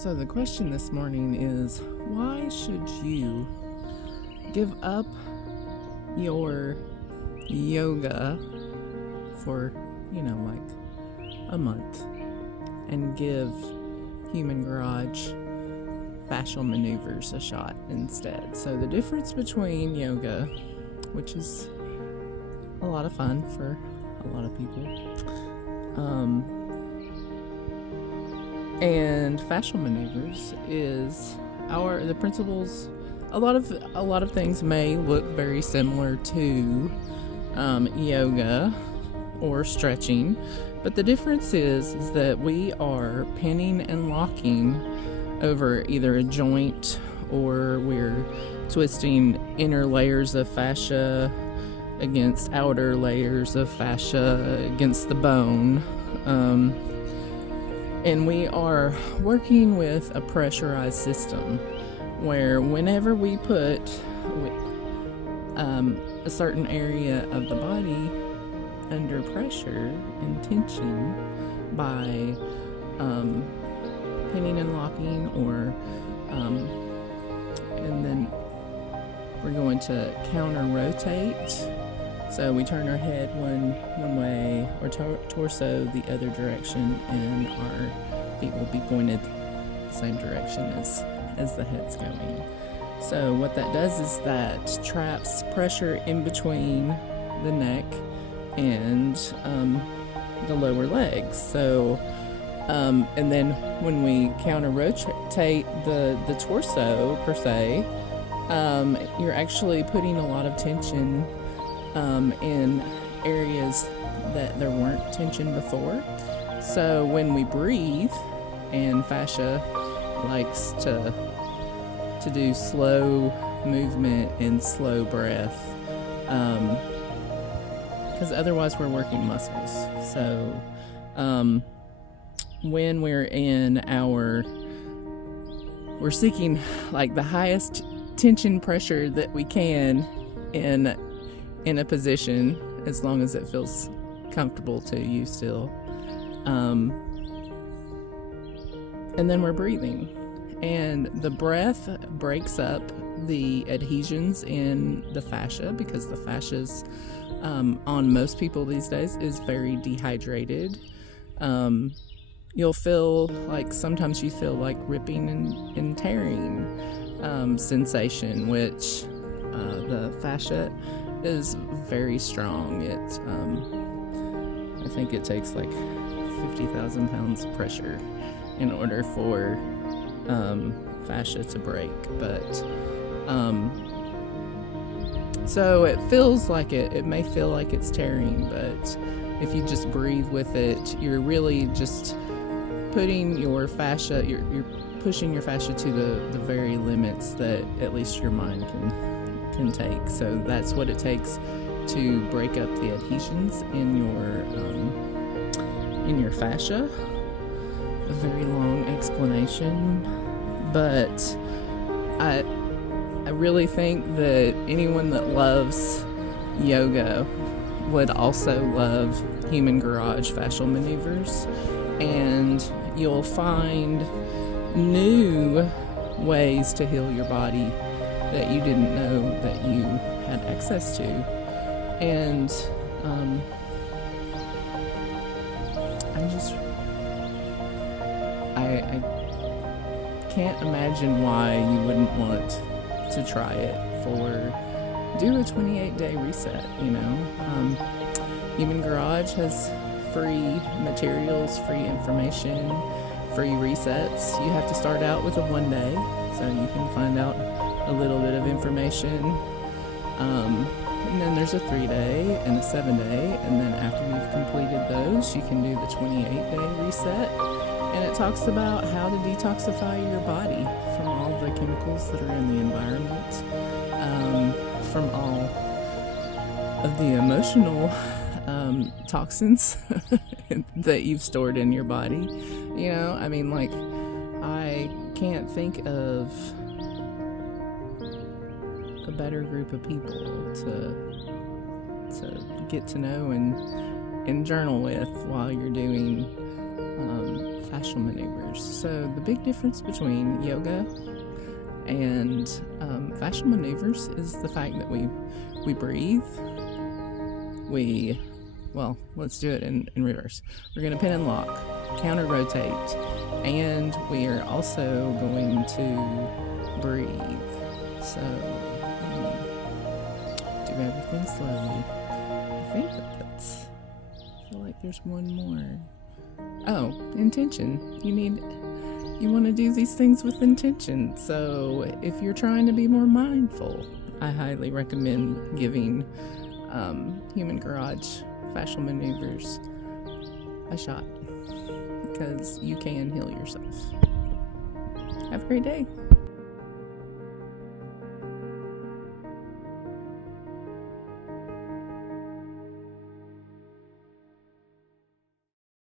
So the question this morning is, why should you give up your yoga for, like a month and give Human Garage fascial maneuvers a shot instead? So the difference between yoga, which is a lot of fun for a lot of people, and fascial maneuvers is the principles. A lot of things may look very similar to yoga or stretching, but the difference is that we are pinning and locking over either a joint, or we're twisting inner layers of fascia against outer layers of fascia against the bone. And we are working with a pressurized system where whenever we put a certain area of the body under pressure and tension by pinning and locking, or and then we're going to counter rotate. So we turn our head one way, or torso the other direction, and our feet will be pointed the same direction as the head's going. So what that does is that traps pressure in between the neck and the lower legs. So and then when we counter rotate the torso per se, you're actually putting a lot of tension in areas that there weren't tension before. So when we breathe, and fascia likes to do slow movement and slow breath, because otherwise we're working muscles. So when we're we're seeking like the highest tension pressure that we can in a position, as long as it feels comfortable to you still. And then we're breathing. And the breath breaks up the adhesions in the fascia, because the fascia's on most people these days is very dehydrated. You'll feel like sometimes you feel like ripping and tearing sensation, which the fascia is very strong. I think it takes like 50,000 pounds of pressure in order for fascia to break. But so it feels like it may feel like it's tearing, but if you just breathe with it, you're really just putting your fascia, you're pushing your fascia to the very limits that at least your mind can take. So that's what it takes to break up the adhesions in your fascia. A very long explanation, but I really think that anyone that loves yoga would also love Human Garage fascial maneuvers, and you'll find new ways to heal your body that you didn't know that you had access to. And I can't imagine why you wouldn't want to try it. Do a 28-day reset, Human Garage has free materials, free information, free resets. You have to start out with a 1 day, so you can find out a little bit of information. And then there's a 3-day and a 7-day, and then after you've completed those, you can do the 28-day reset. And it talks about how to detoxify your body from all the chemicals that are in the environment, from all of the emotional toxins that you've stored in your body. I can't think of a better group of people to get to know and journal with while you're doing fascial maneuvers. So the big difference between yoga and fascial maneuvers is the fact that we breathe. Let's do it in reverse. We're going to pin and lock, counter rotate, and we are also going to breathe. So do everything slowly. I think that's. I feel like there's one more. Oh, intention. You want to do these things with intention. So if you're trying to be more mindful, I highly recommend giving Human Garage Fascial Maneuvers a shot, because you can heal yourself. Have a great day.